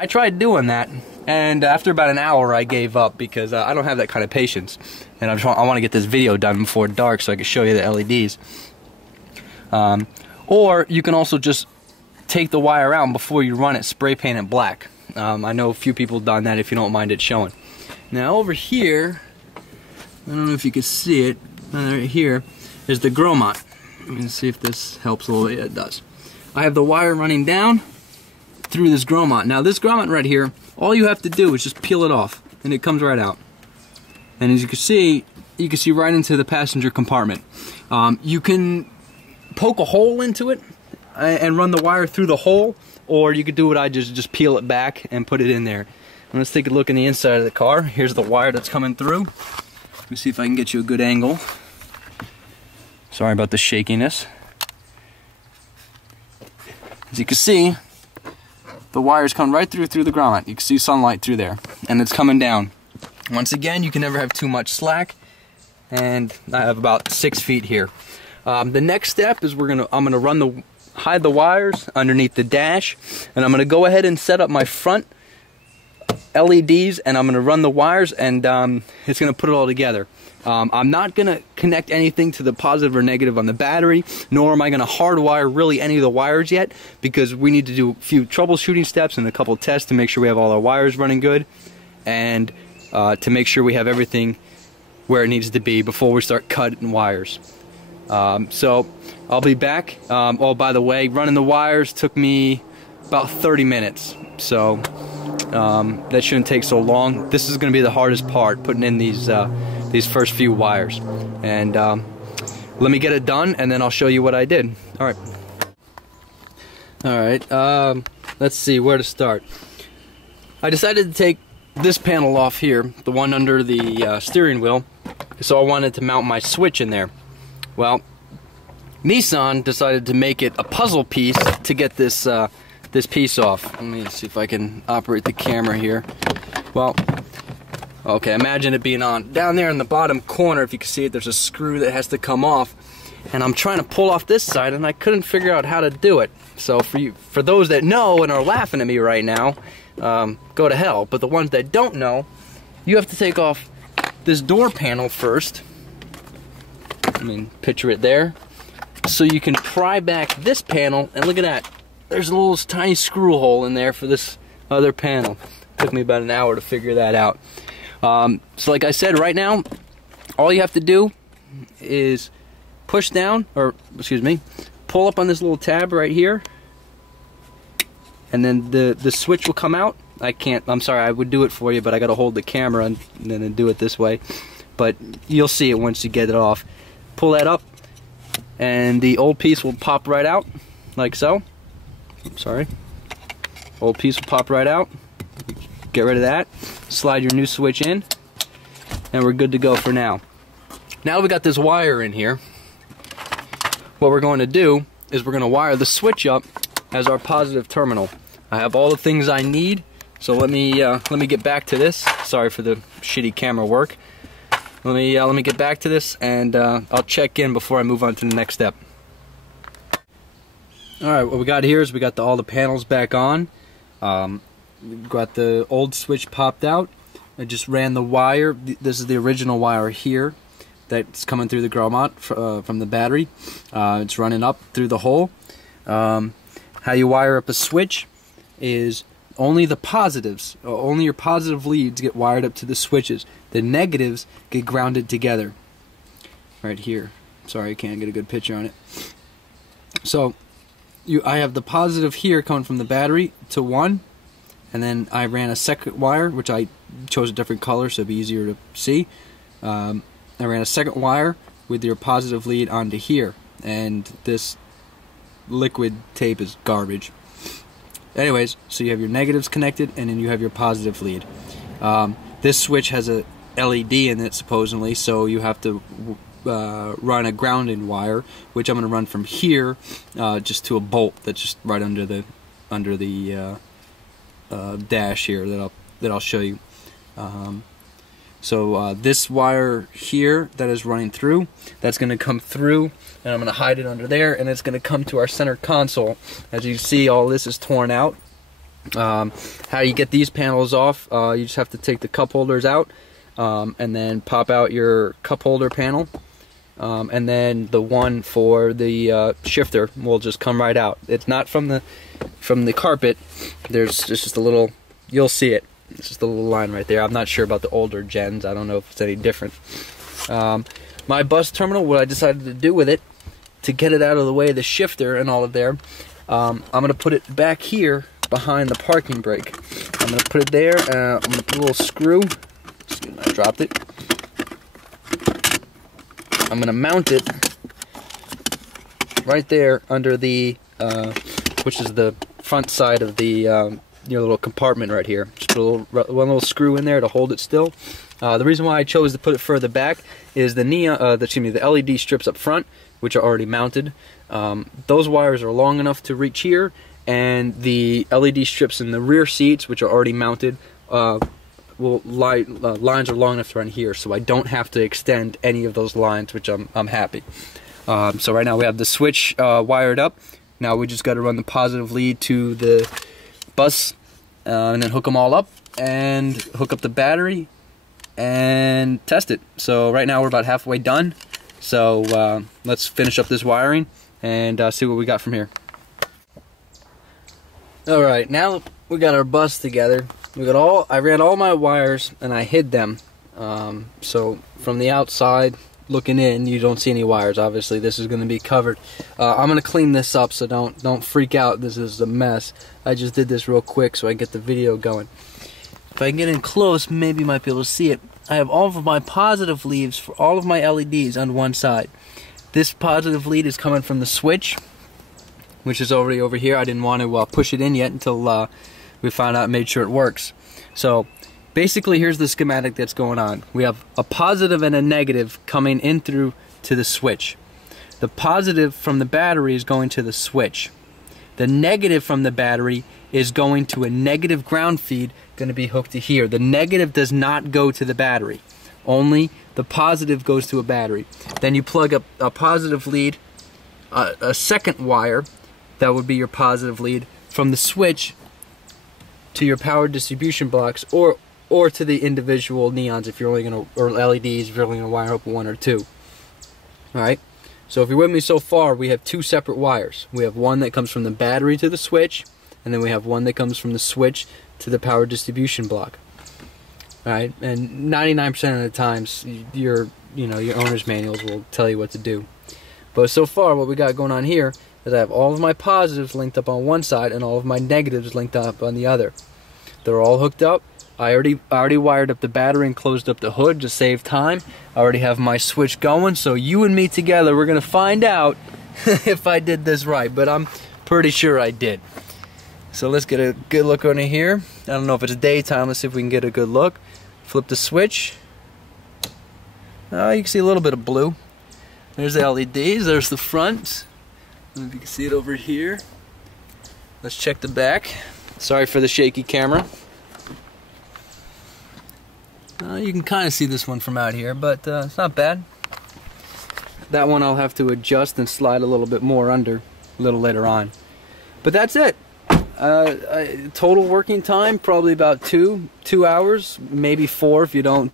I tried doing that, and after about an hour I gave up because I don't have that kind of patience, and I want to get this video done before dark so I can show you the LEDs. Or you can also just take the wire out and before you run it, spray paint it black. I know a few people have done that if you don't mind it showing. Now over here, I don't know if you can see it, right here is the grommet. Let me see if this helps a little bit. Yeah, it does. I have the wire running down through this grommet. Now this grommet right here, all you have to do is just peel it off and it comes right out. And as you can see right into the passenger compartment. You can poke a hole into it and run the wire through the hole, or you could do what I just peel it back and put it in there. And let's take a look in the inside of the car. Here's the wire that's coming through. Let me see if I can get you a good angle. Sorry about the shakiness. As you can see, the wires come right through the grommet. You can see sunlight through there, and it's coming down. Once again, you can never have too much slack, and I have about 6 feet here. The next step is I'm gonna hide the wires underneath the dash, and I'm gonna go ahead and set up my front LEDs, and I'm gonna run the wires, and it's gonna put it all together. I'm not gonna connect anything to the positive or negative on the battery, nor am I gonna hardwire really any of the wires yet, because we need to do a few troubleshooting steps and a couple tests to make sure we have all our wires running good, and to make sure we have everything where it needs to be before we start cutting wires. So I'll be back. Oh, by the way, running the wires took me about 30 minutes, so that shouldn't take so long. This is going to be the hardest part, putting in these first few wires. And let me get it done, and then I'll show you what I did. All right. Let's see where to start. I decided to take this panel off here, the one under the steering wheel, so I wanted to mount my switch in there. Well, Nissan decided to make it a puzzle piece to get this this piece off. Let me see if I can operate the camera here. Well, okay, imagine it being on. Down there in the bottom corner, if you can see it, there's a screw that has to come off. And I'm trying to pull off this side, and I couldn't figure out how to do it. So for those that know and are laughing at me right now, go to hell. But the ones that don't know, you have to take off this door panel first. I mean, picture it there. So you can pry back this panel, and look at that. There's a little tiny screw hole in there for this other panel. Took me about an hour to figure that out. So like I said, right now, all you have to do is push down, or excuse me, pull up on this little tab right here, and then the switch will come out. I'm sorry, I would do it for you, but I gotta hold the camera and then do it this way. But you'll see it once you get it off. Pull that up, and the old piece will pop right out, like so. I'm sorry. Old piece will pop right out. Get rid of that. Slide your new switch in, and we're good to go for now. Now that we got this wire in here, what we're going to do is we're going to wire the switch up as our positive terminal. I have all the things I need, so let me get back to this. Sorry for the shitty camera work. Let me get back to this, and I'll check in before I move on to the next step. Alright, what we got here is we got all the panels back on. We've got the old switch popped out. I just ran the wire. This is the original wire here that's coming through the grommet from the battery. It's running up through the hole. How you wire up a switch is only the positives, only your positive leads get wired up to the switches. The negatives get grounded together. Right here. Sorry, I can't get a good picture on it. So, I have the positive here coming from the battery to 1, and then I ran a second wire, which I chose a different color so it'd be easier to see. I ran a second wire with your positive lead onto here, and this liquid tape is garbage. Anyways, so you have your negatives connected, and then you have your positive lead. This switch has a LED in it supposedly, so you have to run a grounding wire, which I'm going to run from here just to a bolt that's just right under the dash here that I'll show you. So this wire here that is running through, that's going to come through, and I'm going to hide it under there, and it's going to come to our center console. As you see, all this is torn out. How you get these panels off, you just have to take the cup holders out and then pop out your cup holder panel, and then the one for the shifter will just come right out. It's not from the carpet. There's just a little, you'll see it. It's just a little line right there. I'm not sure about the older gens. I don't know if it's any different. My bus terminal, what I decided to do with it, to get it out of the way of the shifter and all of there, I'm going to put it back here behind the parking brake. I'm going to put it there, I'm going to put a little screw. Excuse me, I dropped it. I'm going to mount it right there under the, which is the front side of the your little compartment right here. Just put one little screw in there to hold it still. The reason why I chose to put it further back is the the LED strips up front, which are already mounted. Those wires are long enough to reach here, and the LED strips in the rear seats, which are already mounted, lines are long enough to run here, so I don't have to extend any of those lines, which I'm happy. So right now we have the switch wired up. Now we just got to run the positive lead to the bus, and then hook them all up, and hook up the battery, and test it. So right now we're about halfway done. So let's finish up this wiring and see what we got from here. Alright, now we got our bus together. I ran all my wires and I hid them. So from the outside looking in, you don't see any wires. Obviously this is going to be covered. I'm going to clean this up, so don't freak out. This is a mess. I just did this real quick so I can get the video going. If I can get in close, maybe you might be able to see it. I have all of my positive leads for all of my LEDs on one side. This positive lead is coming from the switch, which is already over here. I didn't want to push it in yet until we found out and made sure it works. So basically here's the schematic that's going on. We have a positive and a negative coming in through to the switch. The positive from the battery is going to the switch. The negative from the battery is going to a negative ground feed, going to be hooked to here. The negative does not go to the battery. Only the positive goes to a battery. Then you plug up a positive lead, a second wire, that would be your positive lead, from the switch to your power distribution blocks, or to the individual neons if you're only going to, or LEDs if you're only going to wire up one or two. Alright, so if you're with me so far, we have two separate wires. We have one that comes from the battery to the switch, and then we have one that comes from the switch to the power distribution block. Alright, and 99% of the times your owner's manuals will tell you what to do. But so far what we got going on here is I have all of my positives linked up on one side and all of my negatives linked up on the other. They're all hooked up. I already wired up the battery and closed up the hood to save time. I already have my switch going, so you and me together, we're gonna find out if I did this right, but I'm pretty sure I did. So let's get a good look on here. I don't know if it's daytime. Let's see if we can get a good look. Flip the switch. You can see a little bit of blue. There's the LEDs. There's the front. I don't know if you can see it over here. Let's check the back. Sorry for the shaky camera. You can kind of see this one from out here, but it's not bad. That one I'll have to adjust and slide a little bit more under a little later on. But that's it. Total working time, probably about two hours, maybe 4 if you don't